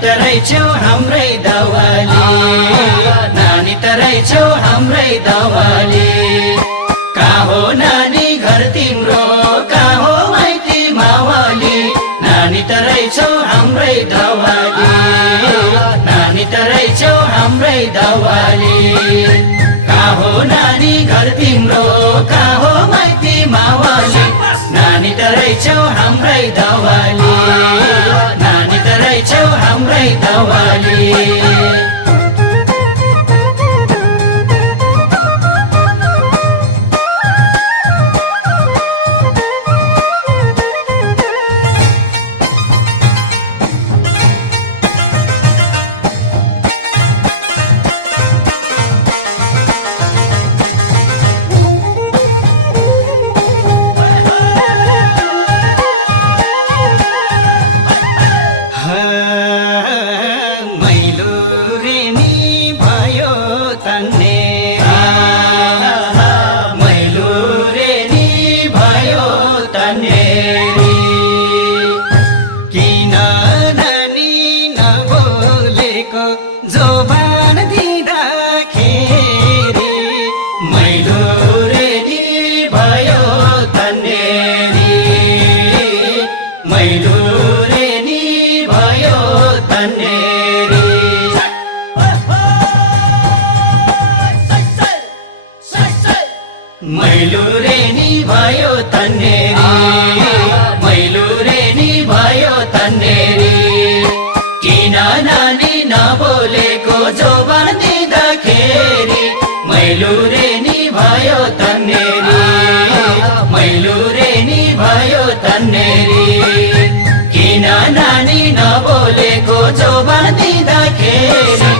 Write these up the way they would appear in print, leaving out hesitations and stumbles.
त रहेछौ हाम्रै दवाली, नानी त रहेछौ हाम्रै दवाली। कहाँ हो नानी घर तिम्रो, कहाँ हो माइती मावाली, नानी त रहेछौ हाम्रै दवाली, नानी त रहेछौ हाम्रै दवाली। कहाँ हो नानी घर तिम्रो, कहाँ हो माइती मावाली, नानी त रहेछौ हाम्रै दवाली, नानी त रहेछौ हाम्रै दवाली। जोबान दिँदाखेरि मैलो रेडी भयो तन्नेरी, मैलो रेडी भयो तन्नेरी। मैलो रेडी भयो तन्नेरी, मैलो रेडी भयो तन्नेरी। किन नानी नबोलेको जोबान दिँदाखेरि मैलो रेनी भयो तन्नेरी, मैलो रेनी भयो तन्नेरी। किन नानी नबोलेको जोबान दिँदाखेरि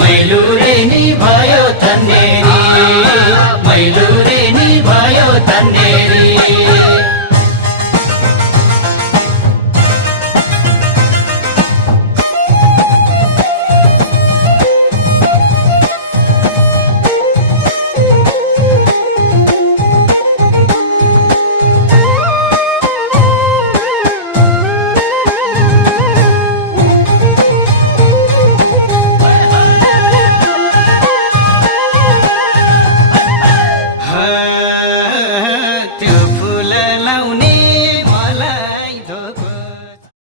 मैलो रेनी भयो